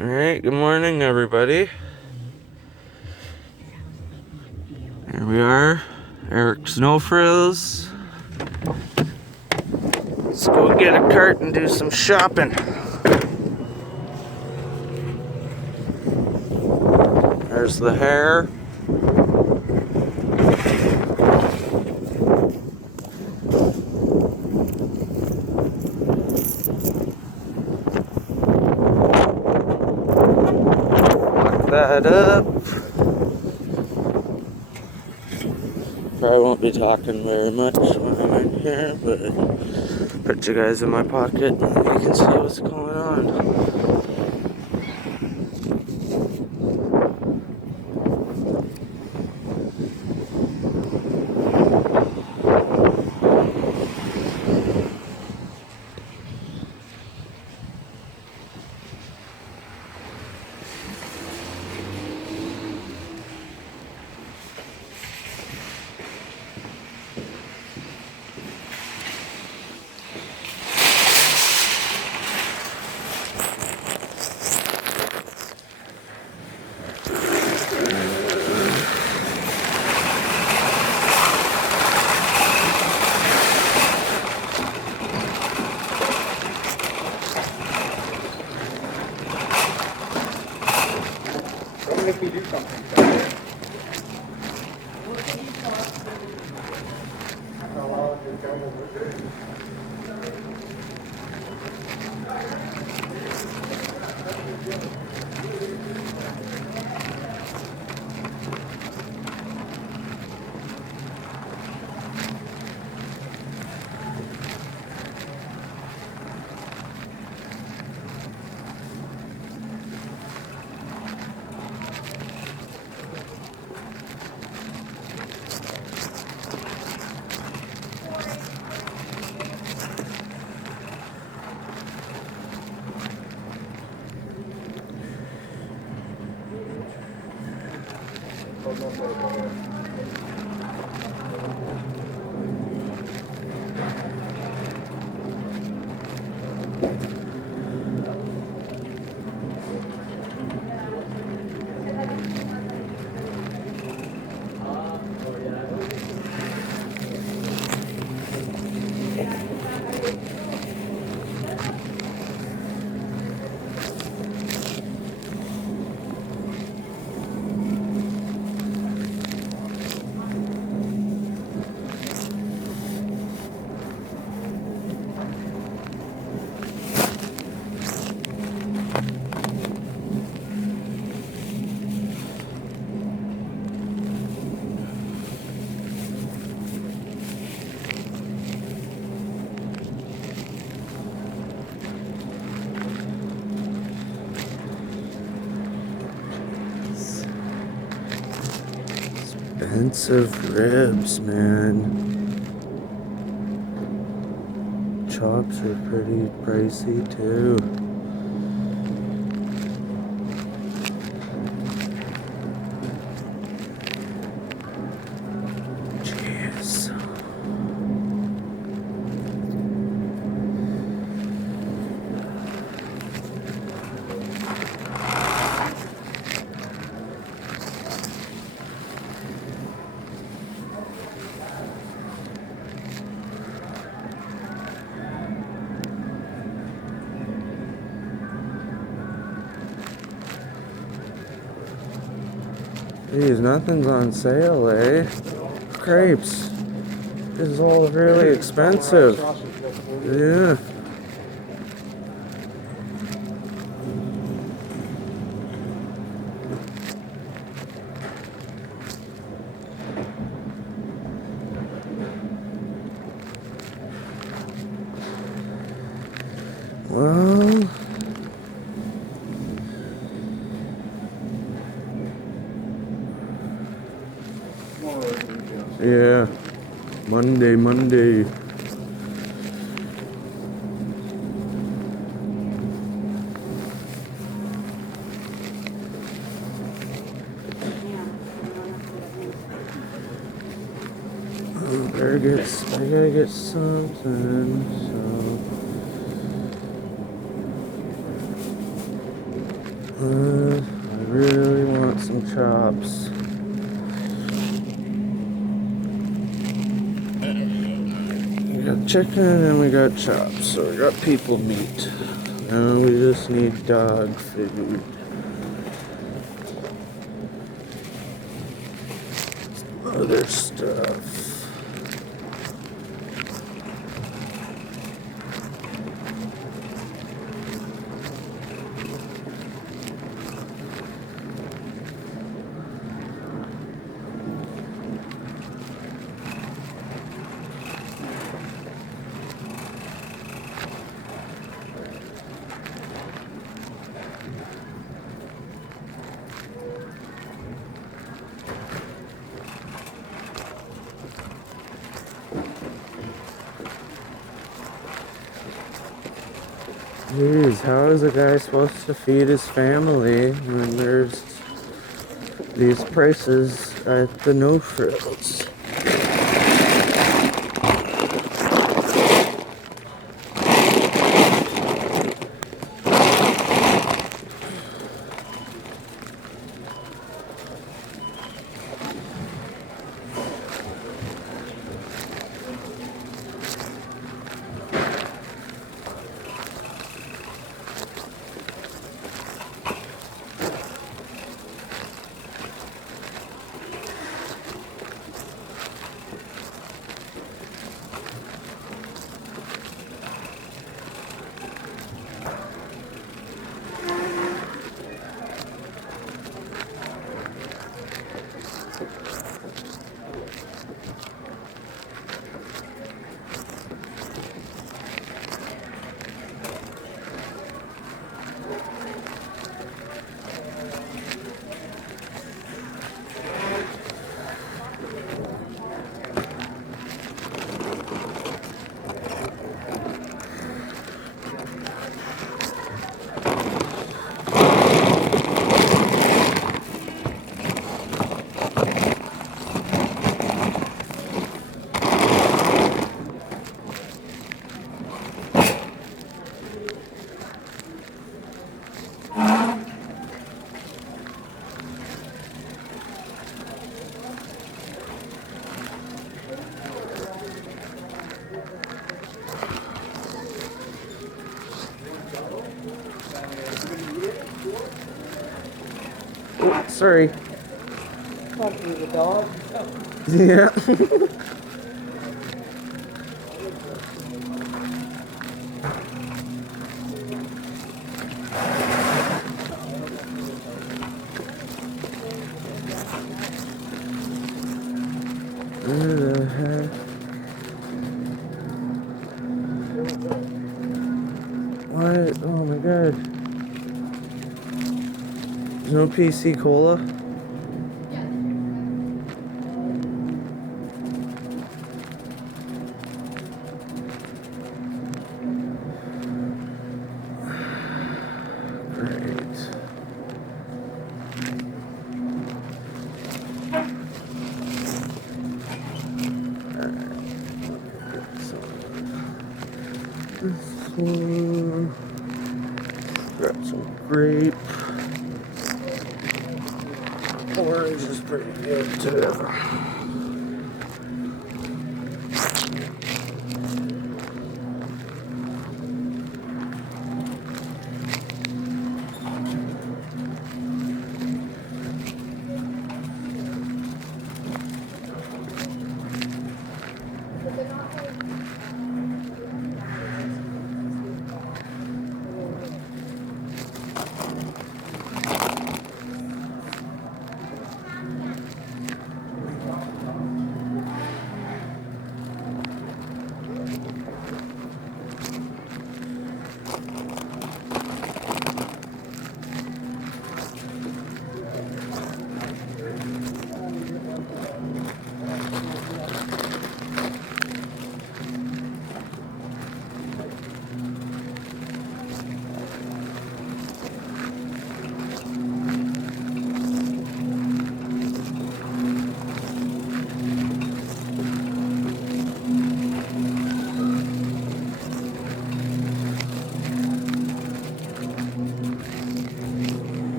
Alright, good morning everybody. Here we are, Eric Snow Frills. Let's go get a cart and do some shopping. There's the hare. Lock that up. Probably won't be talking very much when I'm in here, but put you guys in my pocket and you can see what's going on. Don't make me do something. Sorry. Expensive ribs, man. Chops are pretty pricey too. Jeez. Geez, nothing's on sale, eh? Crepes. This is all really expensive. Yeah. Well, yeah. Monday. I gotta get something, so I really want some chops. We got chicken and we got chops, so we got people meat. Now we just need dog food. Other stuff. Jeez, how is a guy supposed to feed his family when there's these prices at the No Frills? Oh, sorry. Talking to the dog. Yeah. Where the heck? What? Oh my god. There's no PC Cola? Great. Grab some grape. Orange is pretty good too.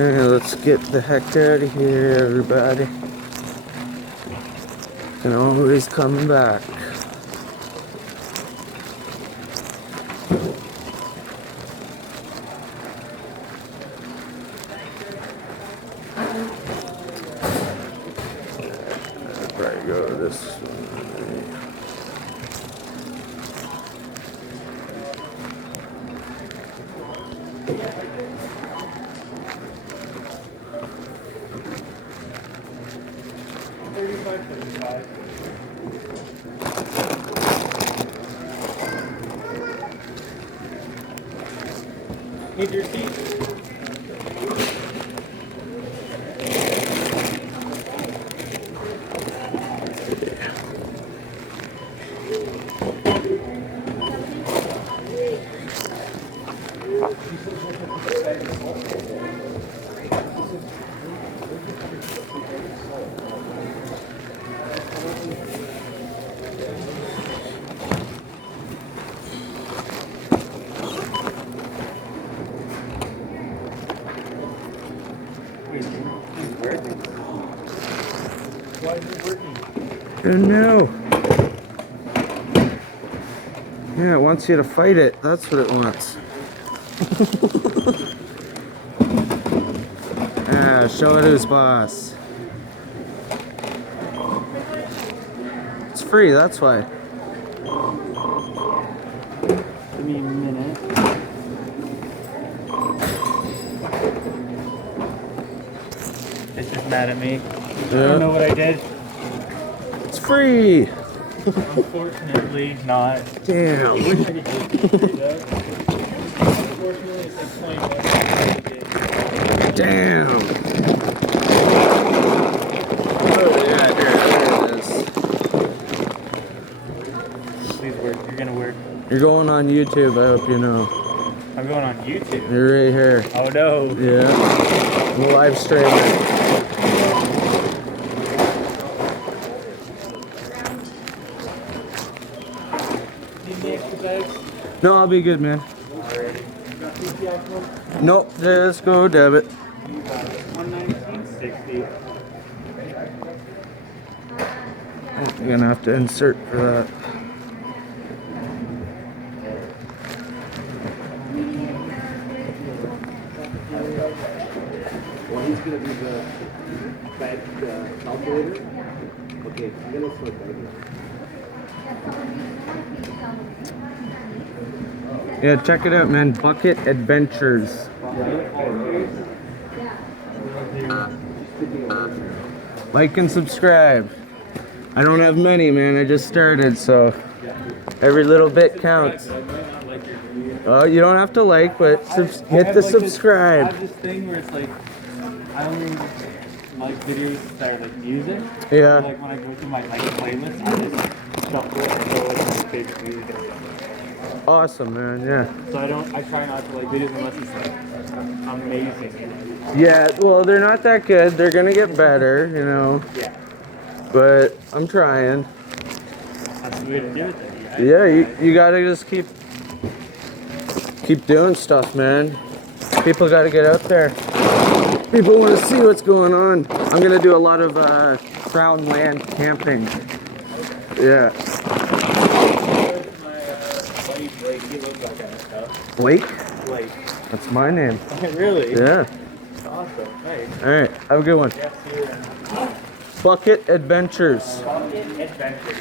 Okay, let's get the heck out of here, everybody. Can always come back. Probably go this way. Need your seat. Why is it working? Good no. Yeah, it wants you to fight it. That's what it wants. Yeah, show it who's boss. It's free, that's why. Give me a minute. It's just mad at me. I don't know what I did. It's free. Unfortunately, not. Damn. I wish I could just do that. Unfortunately, it's like 20 bucks. Damn. Oh yeah, here it is. Please work. You're gonna work. You're going on YouTube, I hope you know. I'm going on YouTube. You're right here. Oh no. Yeah. I'm a live streamer. Need the extra bags? No, I'll be good, man. Nope, just go debit. 119.60. You're gonna have to insert for that. Well, he's gonna be the bad calculator. Okay, I'm gonna start begging. Yeah, check it out, man. Bucket Adventures. Like and subscribe. I don't have many, man. I just started, so every little bit counts. Oh, you don't have to like, but hit the I subscribe. have this thing where it's like, I only like videos that are like music. Yeah. Like when I go through my like playlist, I just shuffle it and go like my favorite music. Awesome, man. Yeah. So I try not to like videos unless it's like amazing. Yeah, well, they're not that good. They're gonna get better, you know. Yeah. But I'm trying. That's the way to do it then. Yeah, you gotta just keep doing stuff, man. People gotta get out there. People want to see what's going on. I'm gonna do a lot of Crown Land camping. Yeah. My buddy Blake, he lives like that stuff. Blake? Blake. That's my name. Really? Yeah. Awesome. Nice. All right. Have a good one. Yeah, see you then. Bucket Adventures. Adventure.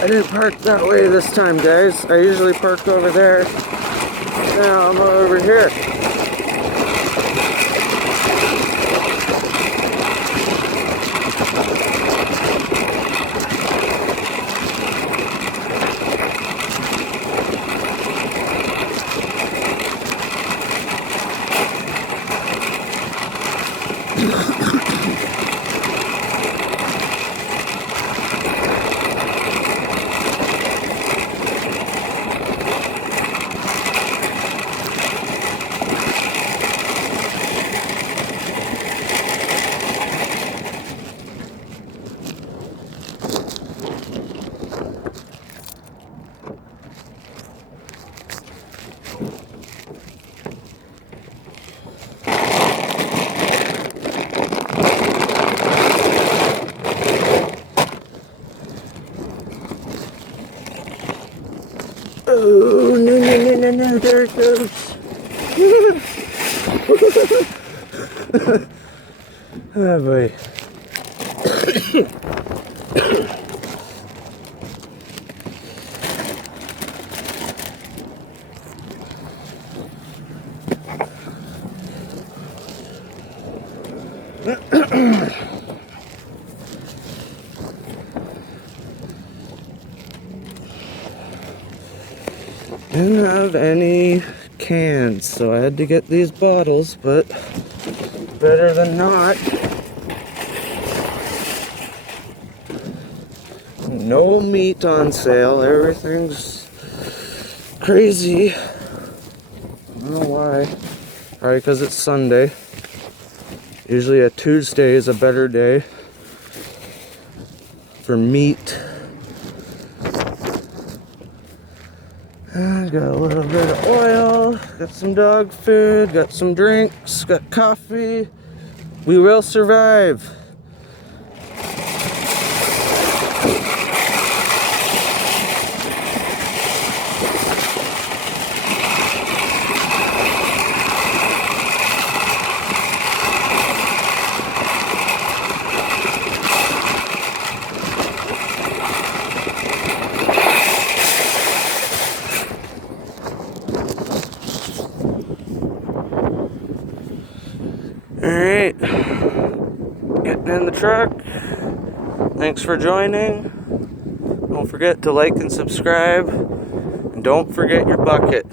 I didn't park that way this time, guys. I usually park over there. Now I'm over here. Oh, no, no, no, no, no, there it goes. Oh boy. Didn't have any cans, so I had to get these bottles, but better than not. No meat on sale, everything's crazy. I don't know why. Probably because it's Sunday. Usually a Tuesday is a better day for meat. Got a little bit of oil, got some dog food, got some drinks, got coffee. We will survive. Alright, getting in the truck. Thanks for joining. Don't forget to like and subscribe. And don't forget your bucket.